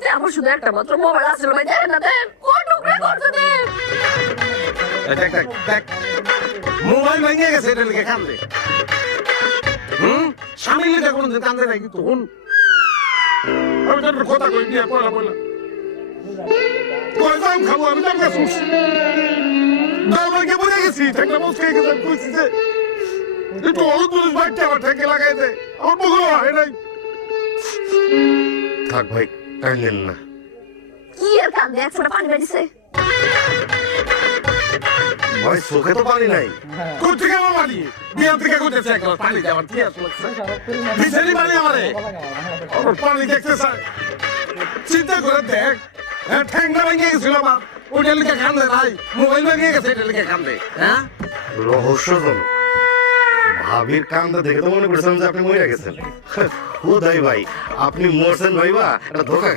বলতে আমার শুধু একটা মাত্র মোবাইল আছে ভাই, দেন না দেন, কোন টুকরা করতে দেন। দেখ দেখ দেখ মোবাইল ভেঙে গেছে, এটা লিখে কান্দে। স্বামী লিখে কোনদিন কান্দে নাই, কিন্তু হুন আমি তোর কথা কই নিয়ে পয়লা পয়লা কয়জন খাবো আমি তোর কাছে দালবাগে পড়ে গেছি, ঠেকলা মোচ খেয়ে গেছে, কইছি যে একটু হলুদ মরিচ বাড়তে আমার ঠেকে লাগাই দে, আমার মুখে হয় নাই। থাক ভাই, কাইলেন না। কি আর কান্দে, এক ফোঁটা পানি বেরিয়েছে। ভাই চোখে তো পানি নাই, কোথা থেকে আমার পানি? বিয়ার থেকে কোথায় এক গ্লাস পানি দে, আমার কি আসলে দিছেনি পানি আমারে? আমার পানি দেখতে চাই, চিন্তা করে দেখ। হ্যাঁ, ঠ্যাংটা ভেঙে গেছিল আমার, ওইটা লিখে কান্দে নাই, মোবাইল ভেঙে গেছে, এটা লিখে কান্দে। হ্যাঁ, রহস্যজনক। ভাবির কান্দা দেখে তো মনে করছিলাম যে আপনি মরে গেছেন। ও ভাই, আপনি মরছেন ভাইবা, এটা ধোকা।